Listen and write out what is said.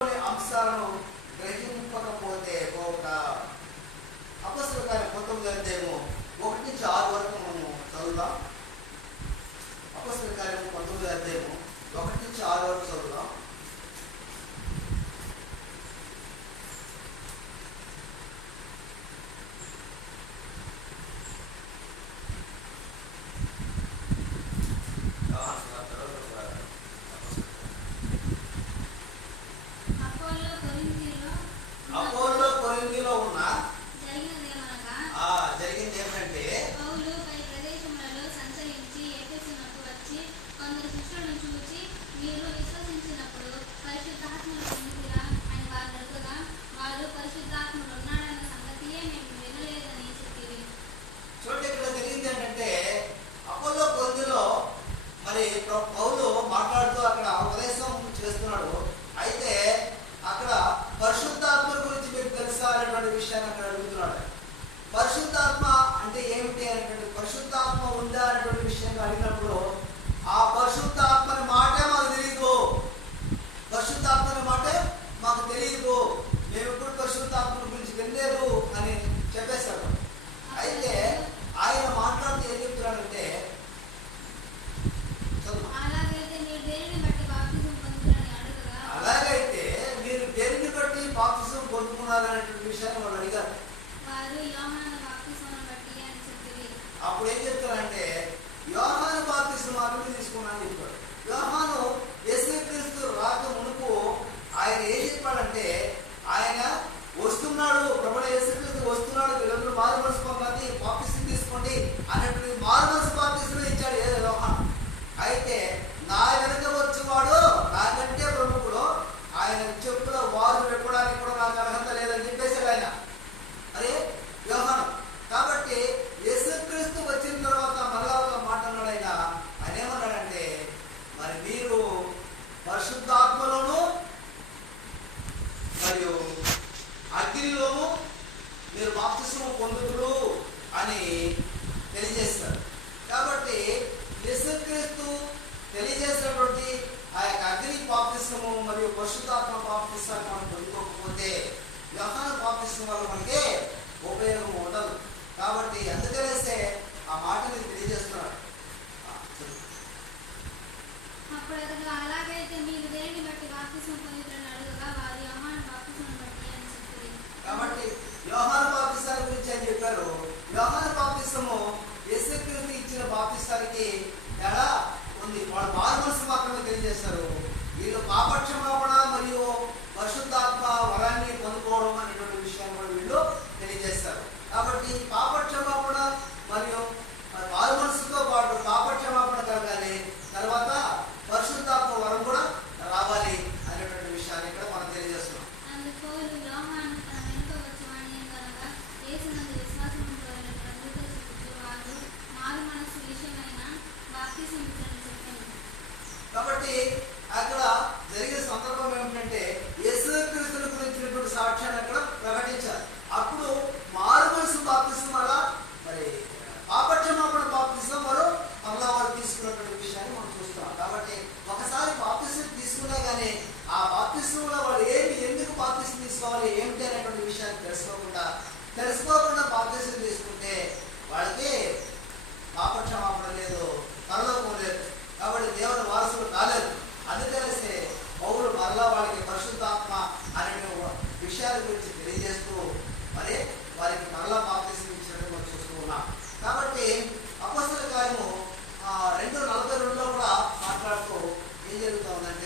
అంశాలను గ్రహింపకపోతే ఒక అపొస్తలుల కార్యం 19 అధ్యాయము 1 నుంచి 6 వరకు మనం చదువుదాం. అపొస్తలుల కార్యం 19 అధ్యాయము 1 నుంచి 6 వరకు చదువుదాం. పౌలు మాట్లాడుతూ అక్కడ ఉపదేశం చేస్తున్నాడు. అయితే అక్కడ పరిశుద్ధాత్మ గురించి మీకు తెలుసా అనేటువంటి విషయాన్ని అక్కడ అడుగుతున్నాడు. పరిశుద్ధాత్మ అంటే ఏమిటి అనేటువంటి, పరిశుద్ధాత్మ ఉందా అనేటువంటి విషయాన్ని అడిగినప్పుడు ఆ పరిశుద్ధాత్మని మాటే మాకు తెలియదు, పరిశుద్ధాత్మని మాటే మాకు తెలియదు, మేము ఎప్పుడు పరిశుద్ధాత్మ గురించి వినలేదు అని చెప్పేశాడు. అయితే ఆయన మాట్లాడుతూ ఏం చెప్తున్నాడంటే, అలాగైతే మీరు దేనిని బట్టి బాప్తిసం పొందుకున్నారనేటువంటి విషయాన్ని వాళ్ళు అడిగారు. అప్పుడు ఏం చెప్తారంటే, యోహాను బాప్తిసం మాత్రమే తీసుకున్నానని చెప్పాడు. యోహాను యేసుక్రీస్తు రాక మునుపు ఆయన ఏం చెప్పాడంటే, ఆయన వస్తున్నాడు, ప్రభువైన యేసుక్రీస్తు వస్తున్నాడు, వీళ్ళందరూ మారు మనసు పొందండి, బాప్తిసం తీసుకోండి అనేటువంటి మారు మనసు బాప్తిసం ఇచ్చాడు యోహాను. అయితే నా వెనుక వచ్చేవాడు నాకంటే ప్రముఖుడు, ఆయన చెప్పుల వారు పెట్టడానికి కూడా నాకు అర్హత లేదని చెప్పేశాడు ఆయన, అరే యోహాను. కాబట్టి యేసుక్రీస్తు వచ్చిన తర్వాత మరలా ఒక మాట అన్నాడు ఆయన. ఆయన ఏమన్నాడంటే, మరి మీరు పరిశుద్ధాత్మలోను మరియు అగ్నిలోను మీరు బాప్తిస్మం పొందుదురు అని తెలియజేస్తారు. కాబట్టి యేసుక్రీస్తు తెలియజేసినటువంటి ఆ యొక్క అగ్ని బాప్తిస్మము మరియు పరిశుద్ధాత్మ బాప్తిస్మాన్ని మనం పొందుకోకపోతే యోహాను బాప్తిస్మం వల్ల మనకి ఉపయోగం ఉండదు. కాబట్టి అందుకనేసే ఆ మాటని తెలియజేస్తున్నాడు. కాబట్టి యోహాను బాప్తిస్మాన్ని గురించి అని చెప్పారు. యోహాను బాప్తిస్మము యేసుక్రీస్తు ఇచ్చిన బాప్తిస్మానికి తేడా ఉంది. వాళ్ళు మారు మనసు మాత్రమే తెలియజేస్తారు. వీళ్ళు పాపక్షమాపణ మరియు పరిశుద్ధాత్మ వరాన్ని పొందుకోవడం అనేటువంటి విషయాన్ని కూడా వీళ్ళు తెలియజేస్తారు. కాబట్టి పాపక్షమాపణ మరియు మారు మనసుతో పాటు పాపక్షమాపణ కలగాలి, తర్వాత పరిశుద్ధాత్మ వరం కూడా రావాలి అనేటువంటి విషయాన్ని ఇక్కడ మనం తెలియజేస్తున్నాం. కాబట్టి అక్కడ జరిగే సందర్భం ఏమిటంటే, యేసుక్రీస్తుని గురించినటువంటి సాక్ష్యాన్ని అక్కడ ప్రకటించారు. అప్పుడు మారు మనసు బాప్తిసం వల్ల మరి పాపక్షమాపణ బాప్తిసం వారు మరలా వారు తీసుకున్నటువంటి విషయాన్ని మనం చూస్తున్నాం. కాబట్టి ఒకసారి బాప్తిసం తీసుకున్నా కానీ ఆ బాప్తిసంలో వాళ్ళు ఎందుకు బాప్తిసం తీసుకోవాలి ఏమిటి అనేటువంటి విషయాన్ని తెలుసుకోకుండా బాప్తిసం తీసుకుంటే వాళ్ళకి పాపక్షమాపణ లేదు, పరలోకం లేదు. కాబట్టి దేవుని వారసులు కాలేదు. అందుకనేసే పౌలు మరలా వాళ్ళకి పరిశుద్ధాత్మ అనే విషయాల గురించి తెలియజేస్తూ మరి వారికి మరలా బాప్తిసం ఇచ్చినట్టు మనం చూస్తూ ఉన్నాం. కాబట్టి అపొస్తలుల కార్యము 2:42 కూడా మాట్లాడుతూ ఏం జరుగుతూ ఉందంటే,